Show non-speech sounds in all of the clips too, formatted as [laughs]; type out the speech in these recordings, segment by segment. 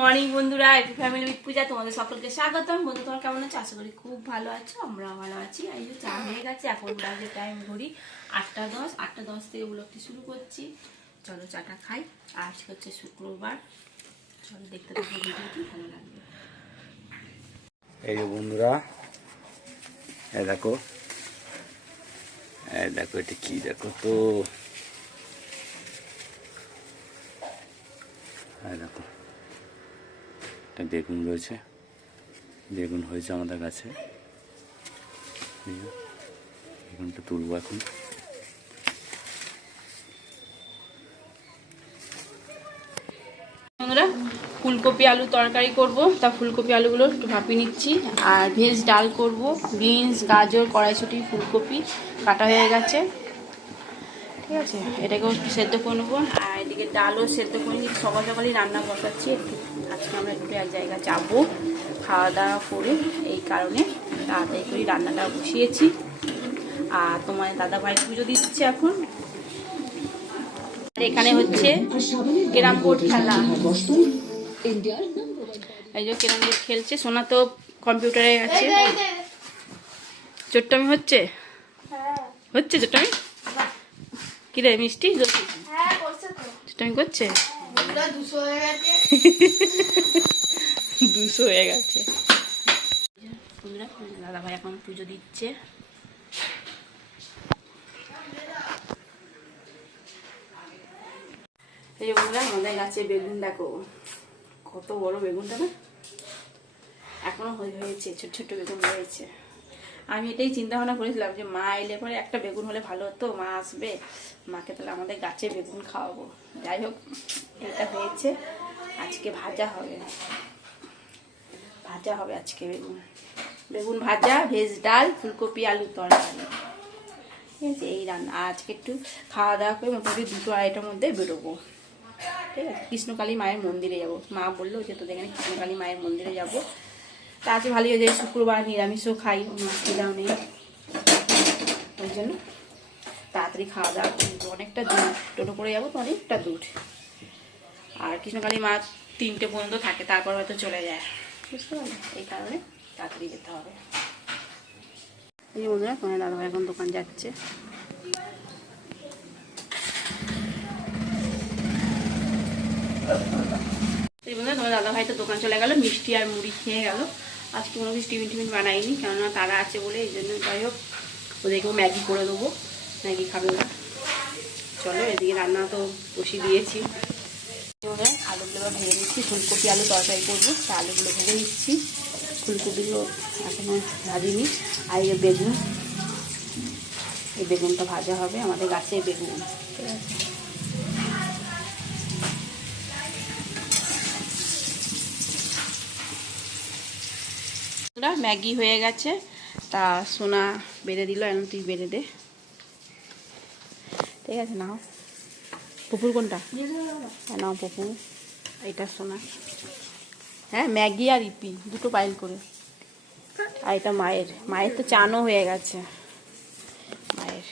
Morning বন্ধুরা একটু family with পূজা, তোমাদের সকলকে স্বাগতম। বন্ধু, তোমার কেমন আছো? আশা করি খুব ভালো আছো, আমরাও ভালো আছি। এই যে চা হয়ে গেছে, এখন বাজে টাইম ঘড়ি আটটা দশ আটটা দশ থেকে ব্লগটি শুরু করছি। চলো চাটা খাই। আজ হচ্ছে শুক্রবার। চলো দেখতে থাকো ভিডিওটি, ভালো লাগবে। এই যে বন্ধুরা, এই দেখো এই দেখো, এটা কি দেখো তো? দেখো। এটা বেগুন রয়েছে। বেগুন হয়েছে আমাদের কাছে। বেগুনটা তুলবো এখন। ফুলকপি আলু তরকারি করব। তা ফুলকপি আলুগুলো একটু ভাপিয়ে নিচ্ছি। আর ভেজ ডাল করব। বিনস, গাজর, কড়াইশুটি, ফুলকপি কাটা হয়ে গেছে। ঠিক আছে? এটাকেও একটু সেদ্ধ করে নেব। আর এদিকে ডালও সেদ্ধ করে নিচ্ছি। সকাল সকালই রান্না বসাচ্ছি একটু। আজকে আমরা একটু এক জায়গায় যাব খাওয়া দাওয়া করে এই কারণে তাড়াতাড়ি করে রান্নাটা বসিয়েছি। আর তোমার দাদা ভাই পুজো দিচ্ছে এখন। আর এখানে হচ্ছে ক্যারাম বোর্ড খেলা। এই যে ক্যারাম বোর্ড খেলছে সোনা তো কম্পিউটারে আছে। চোট্টামি হচ্ছে? হচ্ছে চোট্টামি কি রে মিষ্টি? হ্যাঁ করছে তো। চোট্টামি করছে? বন্ধুরা দুশো হয়ে গেছে। [laughs] হয়ে দাদা ভাই এখন পুজো দিচ্ছে। এই যে বন্ধুরা আমাদের গাছে বেগুন দেখো। কত বড় বেগুনটা না? এখনও হয়ে- হয়েছে ছোট ছোট বেগুন রয়েছে আমি এটাই চিন্তা ভাবনা করেছিলাম যে মা এলে পরে একটা বেগুন হলে ভালো হতো, মা আসবে, মাকে তাহলে আমাদের গাছে বেগুন খাওয়াবো। যাই হোক, এটা হয়েছে, আজকে ভাজা হবে। ভাজা হবে আজকে বেগুন। বেগুন ভাজা, ভেজ ডাল, ফুলকপি, আলু তরকারি। ঠিক আছে, এই রান্না। আজকে একটু খাওয়া দাওয়া করে মোটামুটি দুটো আড়াইটার মধ্যে বেরোবো। ঠিক আছে, কৃষ্ণকালী মায়ের মন্দিরে যাব। মা বলল যে তোদের এখানে কৃষ্ণকালী মায়ের মন্দিরে যাব। তা আছে ভালোই হয়েছে, শুক্রবার নিরামিষও খাই, কোনো অসুবিধাও নেই। ওই জন্য তাড়াতাড়ি খাওয়া দাওয়া অনেকটা দূর, টোটো করে যাব তো অনেকটা দূর। আর কৃষ্ণকালী মা তিনটে পর্যন্ত থাকে, তারপর হয়তো চলে যায়। বুঝতে পারলে? এই কারণে তাড়াতাড়ি যেতে হবে। এই বন্ধুরা, তোমার দাদাভাই এখন দোকান যাচ্ছে। এই বন্ধুরা দাদাভাই তো দোকান চলে গেল, মিষ্টি আর মুড়ি খেয়ে গেল। আজকে কোনো কিছু টিফিন টিফিন বানাইনি, কেননা তারা আছে বলে এই জন্য যাই হোক ওদেরকেও ম্যাগি করে দেবো, ম্যাগি খাবে ওরা। চলো, এদিকে রান্না তো বসিয়ে দিয়েছি। এবারে আলুগুলো এবার ভেজে নিচ্ছি, ফুলকপি আলু তরকারি করব, তা আলুগুলো ভেজে নিচ্ছি। ফুলকপিগুলো এখনও ভাজিনি। আর এই বেগুন, এই বেগুনটা ভাজা হবে আমাদের গাছে বেগুন। ঠিক আছে বন্ধুরা, ম্যাগি হয়ে গেছে। তা সোনা বেড়ে দিল এখন তুই বেড়ে দে। ঠিক আছে নাও। পুকুর কোনটা? হ্যাঁ, নাও পুকুর। এটা সোনা। হ্যাঁ ম্যাগি আর ইপি দুটো পাইল করে। আর এটা মায়ের। মায়ের তো চানও হয়ে গেছে। মায়ের।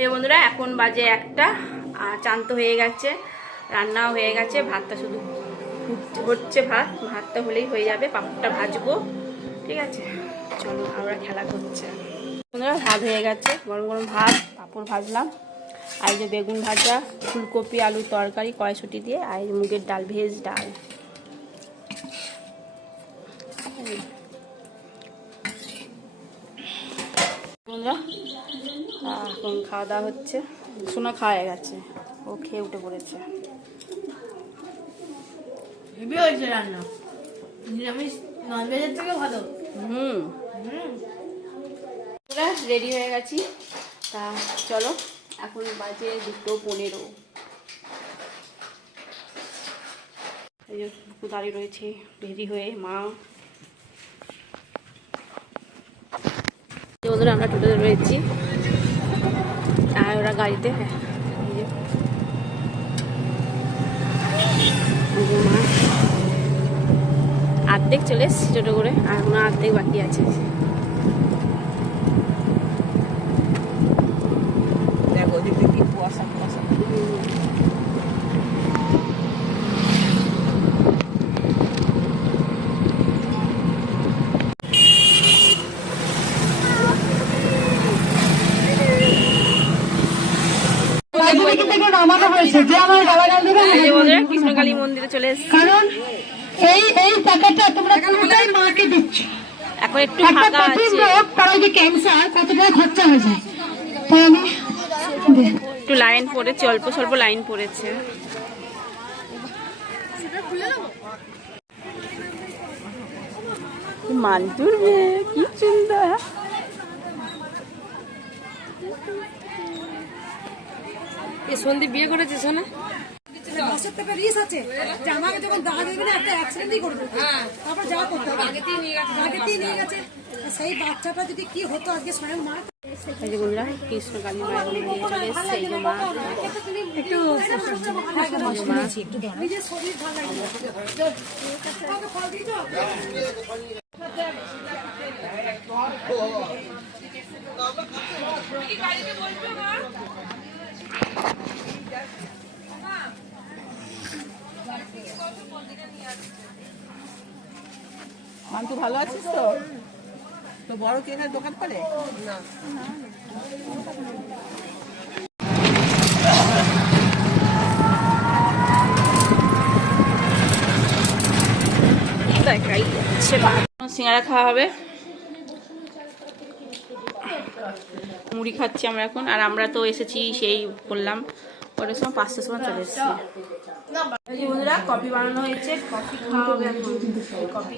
এই বন্ধুরা এখন বাজে একটা। আর চান তো হয়ে গেছে। রান্নাও হয়ে গেছে ভাতটা শুধু হচ্ছে ভাত ভাতটা হলেই হয়ে যাবে, পাপড়টা ভাজবো। ঠিক আছে, চলো আমরা খেলা করছে। বন্ধুরা, ভাত হয়ে গেছে, গরম গরম ভাত, পাপড় ভাজলাম। আর যে বেগুন ভাজা, ফুলকপি, আলু তরকারি, কড়াইশুটি দিয়ে, আর মুগের ডাল, ভেজ ডাল। এখন খাওয়া দাওয়া হচ্ছে। সোনা খাওয়া গেছে, ও খেয়ে উঠে পড়েছে। হেভি হয়েছে রান্না। নিরামিষ ননভেজের থেকে ভালো। হুম। আমরা রেডি হয়ে গেছি। তা চলো এখন বাজে দুটো পনেরো। এই যে বুকু দাঁড়িয়ে রয়েছে রেডি হয়ে মা। বন্ধুরা আমরা টোটোতে রয়েছি আর ওরা গাড়িতে হ্যাঁ মা। আর্ধেক চলে এসছি ছোটো করে আর কোনো আর্ধেক বাকি আছে। কৃষ্ণকালী মন্দিরে চলে এসছি। কারণ এই এই টাকাটা তোমরা পুরোটাই মাকে দিচ্ছ? এখন একটু ফাঁকা আছে। রোগ তার যে ক্যান্সার কত টাকা খরচা হয়ে যায়। তাই আমি একটু লাইন পড়েছে অল্প স্বল্প লাইন পড়েছে। মেয়ে কি এ সন্দীপ বিয়ে করেছিস না বছর থেকে রিস্ক আছে যে আমাকে যখন দেখা দেবে না একটা অ্যাক্সিডেন্টই করে দেবে তারপর যাওয়া করতে হবে। আগেতেই নিয়ে গেছে আগেতেই নিয়ে গেছে। সেই বাচ্চাটা যদি কি হতো আজকে স্বয়ং মা এই যে বন্ধুরা কৃষ্ণ কালী মায়ের মন্দিরে চলে এসছে এই যে মা। একটু শরীর ভালো লাগে তোমাকে ফল দিয়েছ মান্তু, ভালো আছিস তো? তো বড় কি এখানে দোকান করে? মা সিঙ্গারা খাওয়া হবে। মুড়ি খাচ্ছি আমরা এখন। আর আমরা তো এসেছি সেই বললাম ওটার সময় পাঁচটার সময় চলে এসেছি। কফি বানানো হয়েছে, কফি কফি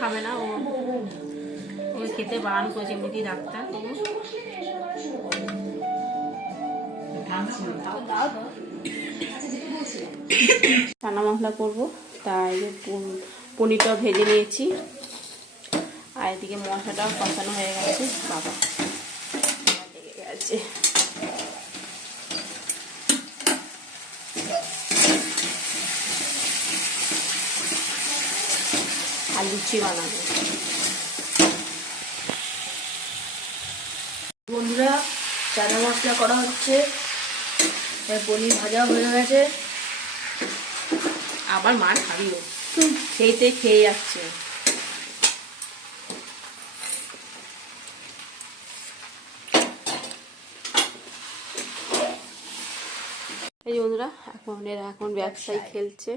খাবে না, ও ও খেতে বারণ করেছে এমনিতেই ডাক্তার। চানা মশলা করব, তাই যে পন- পনিরটাও ভেজে নিয়েছি। আর এদিকে মশলাটাও কষানো হয়ে গেছে, বাবা। গেছে আর লুচি বানাবো। বন্ধুরা চানা মশলা করা হচ্ছে। পনির ভাজা হয়ে গেছে। আবার মার খাবিও। সেইতে খেয়ে যাচ্ছে। এই বন্ধুরা এখন এরা এখন ব্যবসায়ী। খেলছে।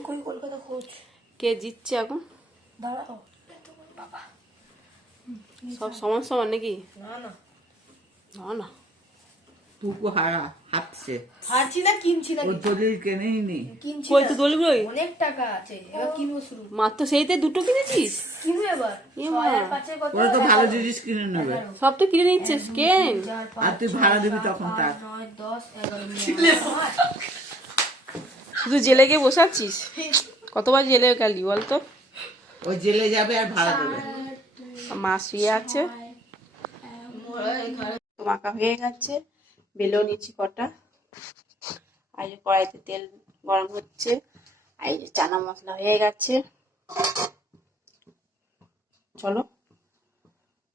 কে জিতছে এখন? দাঁড়াও। সব সমান সমান নাকি? না না। না না। টুকু হারা হাঁটছে। হারছি না কিনছি না। ও দলিল কেনেই নি কিনছি কই না। তো দোলগুলোই অনেক টাকা আছে এবার কিনবো শুরু। মাত্র সেইতে দুটো কিনেছিস? কিনবো এবার। ওরা তো ভালো জিনিস কিনে নেবে। সব তো কিনে নিচ্ছিস কেন? আর তুই ভাড়া দিবি তখন তার। আট। শুধু জেলে গিয়ে বসাচ্ছিস? [laughs] কতবার জেলে গেলি বলতো? ওই জেলে যাবে আর ভাড়া দেবে। মা শুয়ে আছে। মাখা হয়ে গেছে। বেলেও নিচ্ছি কটা। আর কড়াইতে তেল গরম হচ্ছে। আর চানা মশলা হয়ে গেছে। চলো,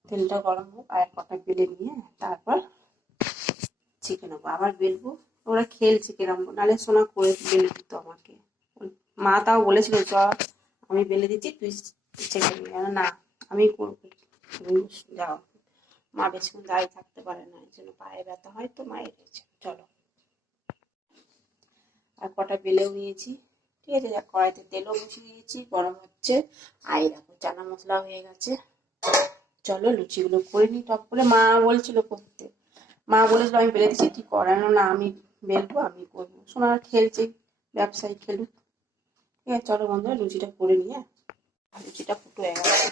তেলটা গরম হোক, আর কটা বেলে নিয়ে তারপর চিকেন নেব। আবার বেলবো। ওরা খেলছে কিরম। নাহলে সোনা করে বেলে দিত আমাকে। মা তাও বলেছিল, চ আমি বেলে দিচ্ছি, তুই নিয়ে না, আমি করব। যাও। মা বেশিক্ষণ দাঁড়িয়ে থাকতে পারে না, এই জন্য পায়ে ব্যথা হয় তো মা এসেছে চলো। আর কটা বেলেও নিয়েছি। ঠিক আছে, যা কড়াইতে তেলও বসিয়ে দিয়েছি, গরম হচ্ছে। আই দেখো, চানা মশলা হয়ে গেছে। চলো, লুচিগুলো করে নিই টপ করে। মা বলছিল করতে। মা বলেছিল, আমি বেলে দিচ্ছি, তুই করানো না, আমি বেলবো, আমি করব। শোনা খেলছে, ব্যবসায়ী খেলুক। আছে চলো বন্ধুরা, লুচিটা করে নিয়ে লুচিটা ফুটো হয়ে গেছে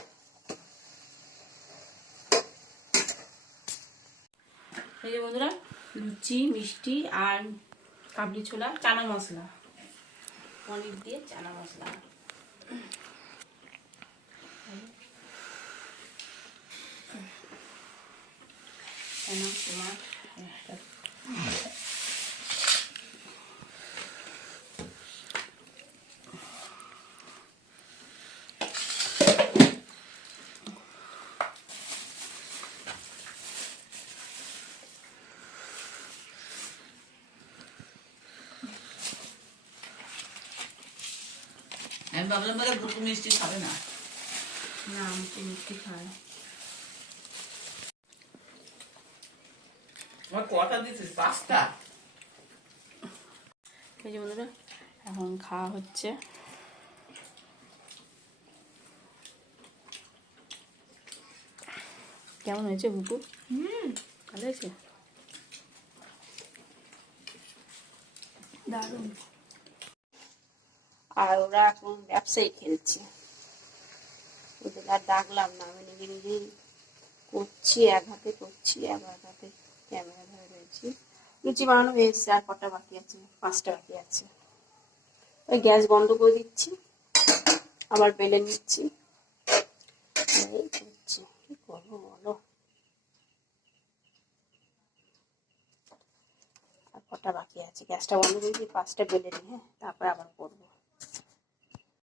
এই যে বন্ধুরা, লুচি, মিষ্টি আর কাবলি ছোলা, চানা মশলা। পনির দিয়ে চানা মশলা। কেন তোমার আমি ভাবলাম বলে গুটু মিষ্টি খাবে না। না আমি মিষ্টি খাই আমার কটা দিছিস? পাঁচটা? এই যে বন্ধুরা এখন খাওয়া হচ্ছে। কেমন হয়েছে বুকু ভালো হয়েছে। দারুণ। আর ওরা এখন ব্যবসায়ী খেলছে। ওদের আর ডাকলাম না, আমি নিজে নিজেই করছি, এক হাতে করছি এক হাতে ক্যামেরা ধরে রয়েছি। লুচি বানানো হয়ে এসছে, আর কটা বাকি আছে? পাঁচটা বাকি আছে। ওই গ্যাস বন্ধ করে দিচ্ছি, আবার বেলে নিচ্ছি। এই করছি, কি করব বলো? আর কটা বাকি আছে? গ্যাসটা বন্ধ করে দিয়ে পাঁচটা বেলে নিই হ্যাঁ তারপরে আবার করব।